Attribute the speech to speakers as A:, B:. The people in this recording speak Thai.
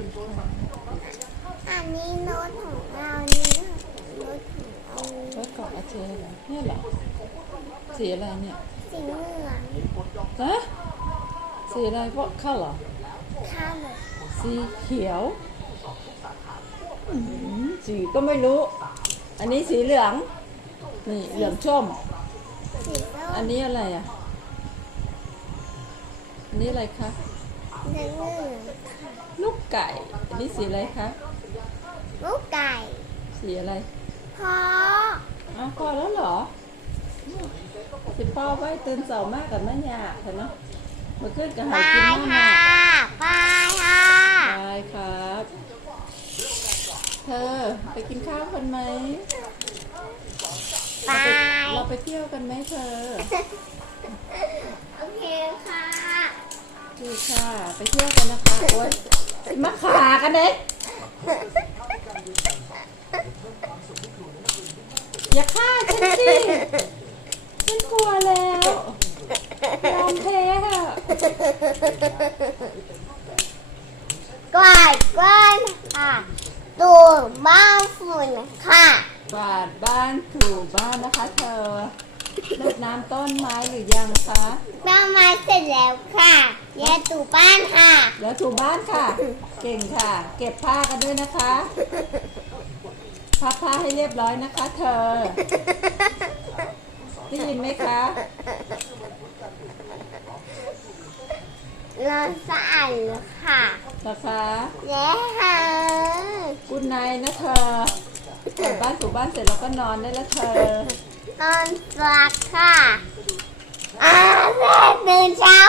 A: นี่รถของเรานี่รถของเรา
B: รถของอาเจเหรอเนี่ยเหรอสีอะไรเนี่ย
A: สีเหลือง
B: ฮะสีอะไรพวกเข้าเหรอ
A: ข้ามเลย
B: สีเขียวอืมสีก็ไม่รู้ อันนี้สีเหลืองนี่เหลืองส้ม
A: สีส้ม
B: อันนี้อะไรอะอันนี้อะไรคะ
A: เหลืองเหลือง
B: ลูกไก่อันนี้สีอะไรคะ
A: ลูกไก่
B: สีอะไร
A: พอ
B: อ้าวพอแล้วเหรอสิพ่อไว้ตื่นเสามากกับแม่ยาเห็นไหมเมื่อคืนก็หา
A: บาย
B: กิน
A: ย
B: มาก
A: ค่ะ
B: มา
A: บายค่ะ
B: ไปครับ เธอไปกินข้าวกันไหม
A: บาย
B: เราไปเที่ยวกันไหมเธอ
A: โอเค ค่ะ
B: ดีค่ะ ไปเที่ยวกันนะคะโอ๊ยมาขากันเด็กอย่าฆ่าฉันสิฉันกลัวแล้วยอมแพ้ค่ะ
A: กวาดก้อนค่ะตูบ้านฝุ่นค่ะ
B: กวาดบ้านถูบ้านนะคะเธอ รดน้ำต้นไม้หรือยังคะ
A: แม่มาเสร็จแล้วค่ะแย่ตูบ้านค่ะ
B: แล้วถูบ้านค่ะ เก่งค่ะ เก็บผ้ากันด้วยนะคะพับผ้าให้เรียบร้อยนะคะ เธอได้ยินไหมคะ
A: เราสะอาดแล้วค่ะ
B: นะคะ
A: แย่ค่ะ
B: กุนไนนะเธอกลับบ้านถูบ้านเสร็จแล้วก็นอนได้แล้วเธอ
A: นอนฝักค่ะอาแม่ตื่นเช้า